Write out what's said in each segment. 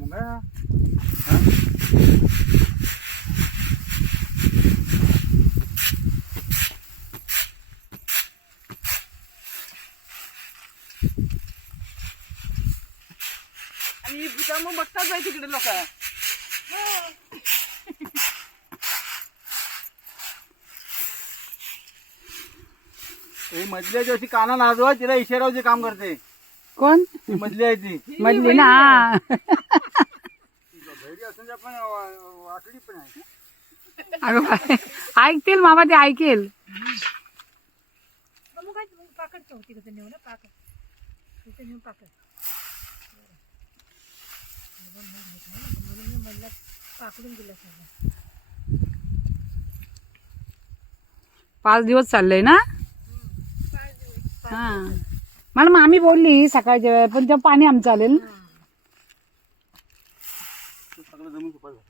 मुंगा आणि मग बघतात बाई तिकडे लोक. मधली आहे ती अशी काना नाजवा तिला इशारावचे काम करते. कोण? ती मधली आहे ती. मधली ना. हा. धैर्य असून पण वाकडी पण आहे. अगं बाई. ऐकतील मामा ते ऐकेल. मग काय मग पाकड चौथी कसं नेऊ ना पाकड. तिथे नेऊन पाकड. म्हणून मी म्हणलं पाकडून दिलं सगळं पाच दिवस. चाललंय ना हा. मला मामी बोलली सकाळच्या वेळेला पण तेव्हा पाणी आमचं आलेल. ते सगळं जमीन सुपात झालं.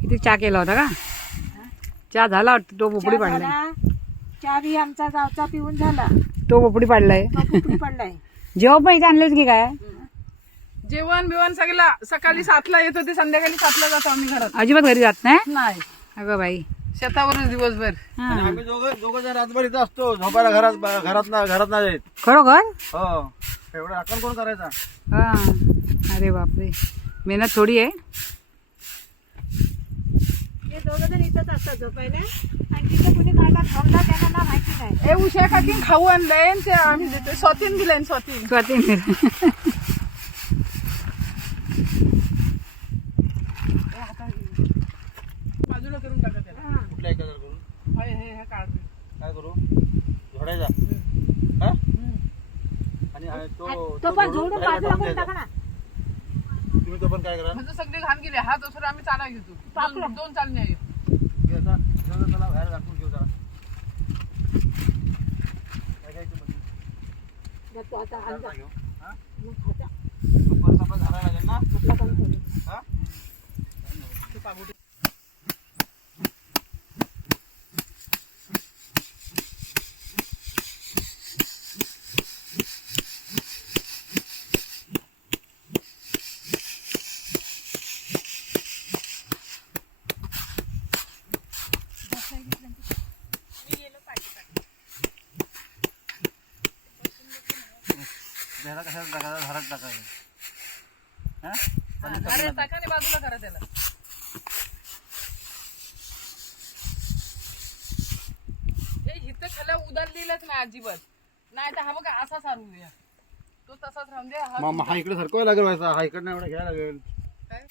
किती चहा केला होता का? चहा झाला वाटतं तो पोपडी पाडलाय. चहा बी आमचा गावचा पिऊन झाला. तो पोपडी पाडलाय. तो कुपरी पडलाय. जेव्हा पैसे आणलेच की काय? जेवण बिवण सगळं सकाळी सातला येत होते संध्याकाळी सातला जातो आम्ही घरात. अजिबात घरी जात नाही? नाही. अगं बाई. शेतावरच दिवसभर. हा. आणि आम्ही दोघं दोघं जण रातभर इथं असतो. झोपायला घरात घरात ना घरात नाही येत खरोखर? हो. एवढं आकल कोण करायचा? हा. अरे बापरे. मेहनत थोडी आहे. हे दोघं जण इथंच असतात झोपायला. आणि तिथं कुणी थांबला त्यांना ना माहिती नाही. ए उशा काकी खाऊ आणलंय. आणि ते आम्ही देतोय स्वतीन दिलंय स्वतीन. स्वाती बाजूला करून टाका त्याला कुठल्या एका जर करून हे हे हे काढ काय करू झोडायचा हा? आणि हा तो तो पण झोडून बाजूला करून. टाका ना तुम्ही तो पण काय करा म्हणजे सगळे घाण गेले हा दुसरा आम्ही चाला घेतो दोन दोन चालणे आहे हे आता जरा त्याला बाहेर दाखवून घेऊ जरा काय घ्यायचं मग? मग तो आता अंदा घेऊ. हा? मग खाता. तो परत आपण झाडायला लागेल ना आपलं काम करू. हा? त्याला कशाला टाकायचं? घरात टाकायचं. हा? अरे टाका आणि बाजूला करा त्याला. हे इथं खाल्या उदारलेलंच नाही अजिबात. नाही तर हा बघा असा सारूया तो तसाच राहून दे हा मग हा इकडे सरकवायला लागेल व्हायचा हा इकडनं एवढा घ्यायला लागेल. काय?